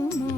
oh -hmm.